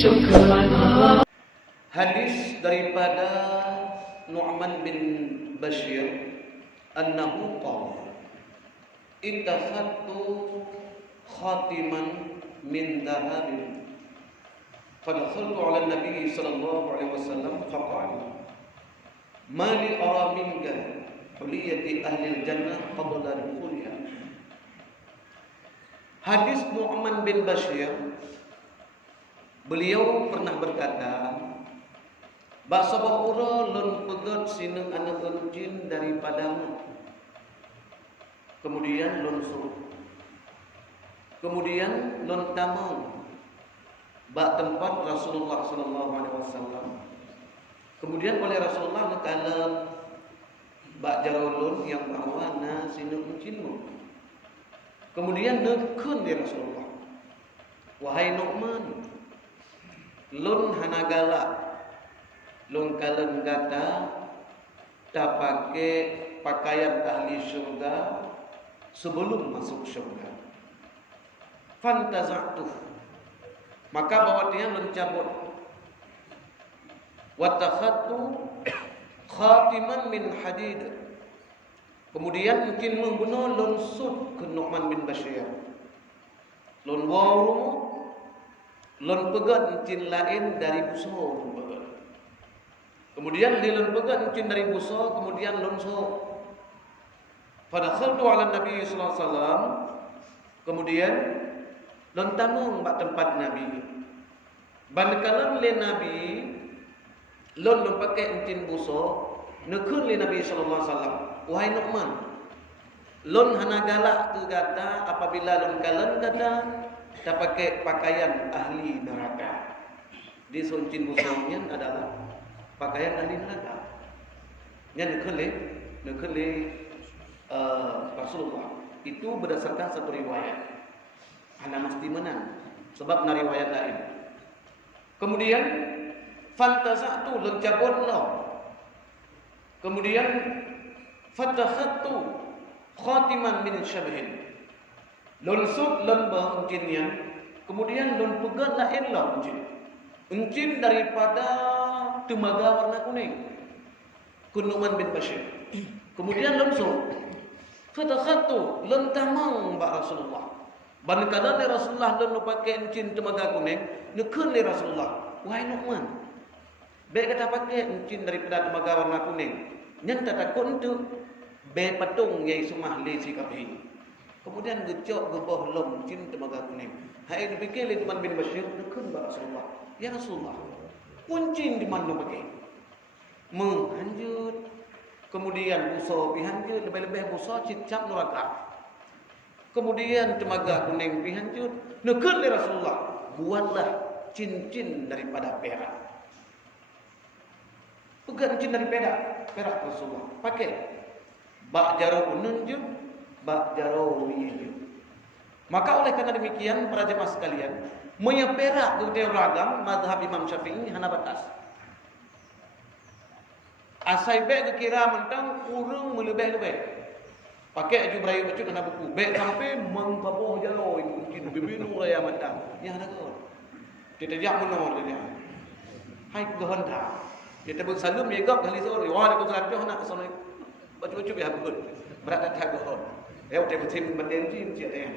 شكرا. Hadis daripada Nu'man bin Bashir annahu qala ittakhadtu khatiman min dhahabin fadakhaltu ala nabi sallallahu alaihi wasallam faqala ma li ara minka huliyati ahli jannah qabla dukhuliha. Hadis Nu'man bin Bashir, beliau pernah berkata, bak sabahura lon pegat sina anak jin daripadamu. Kemudian lon suruh. Kemudian lon tamau bak tempat Rasulullah sallallahu alaihi wasallam. Kemudian oleh Rasulullah ngakalan bak jarolun yang bawa na sina jinmu. Kemudian nekun di Rasulullah. Wahai Nu'man, lun hanagala lun kalen kata tak pakai pakaian ahli syurga sebelum masuk syurga. Fantaza'tu, maka bawa dia lun cabut. Wattakhadtu khatiman min hadid, kemudian mungkin membunuh lun sud ke Nu'man bin Bashir. Lun waru lun pegat mungkin lain dari busur. Kemudian lilun pegat mungkin dari busa, kemudian lunso. Fadakhaltu ala Nabi sallallahu alaihi wasallam, kemudian lun tamung bak tempat Nabi. Bankalan le Nabi lun pakai mungkin busa, nekun le Nabi sallallahu alaihi wasallam. Wahai Nu'man, lun hana galak tu kata apabila lun kalan kata tak pakai pakaian ahli neraka. Di suncin busanya adalah pakaian ahli neraka. Yang nekele Rasulullah itu berdasarkan satu riwayat. Hana mesti menang sebab na riwayat lain. Kemudian fantaza'tu lencabutlah. Kemudian fatakhattu khatiman min syabhin. Lunsub lembah mungkinnya. Kemudian lun pegat lainlah mungkin. Mungkin daripada temaga warna kuning, Nu'man bin Bashir. Kemudian langsung fatakhatu lentamang ba Rasulullah. Banakala ni Rasulullah dan pakai encin temaga kuning, nekun ni Rasulullah. Wahai Nu'man, baik kata pakai encin daripada temaga warna kuning. Nyata takut untuk be patung yai sumah le sikaphi. Kemudian gecok gebah lom encin temaga kuning. Hai dipikir Nu'man bin Bashir, nekun ba Rasulullah. Ya Rasulullah, kuncin di mana pakai? Menghanjut. Kemudian busa pihanjut, lebih-lebih busa cicap neraka. Kemudian temaga kuning pihanjut. Nekun li Rasulullah, buatlah cincin daripada perak. Pegang cincin dari perak Rasulullah. Pakai. Bak jaro ununjut, bak jaro wiyujut. Maka oleh karena demikian para jemaah sekalian, menyeperak kemudian ragam mazhab Imam Syafi'i hana batas. Asai baik kira mentang kurang melebih-lebih. Pakai aju berayu bacut hana buku. Baik sampai mengbaboh jalo mungkin bibinu raya mentang. Ya hana kau. Dia tak menor dia. Hai gohon dah. Dia tak bersalum ni gap kali sore. Wah dia bersalum hana kesana. Bacu-bacu biar betul. Berat tak gohon. Ya udah betul benden jin dia.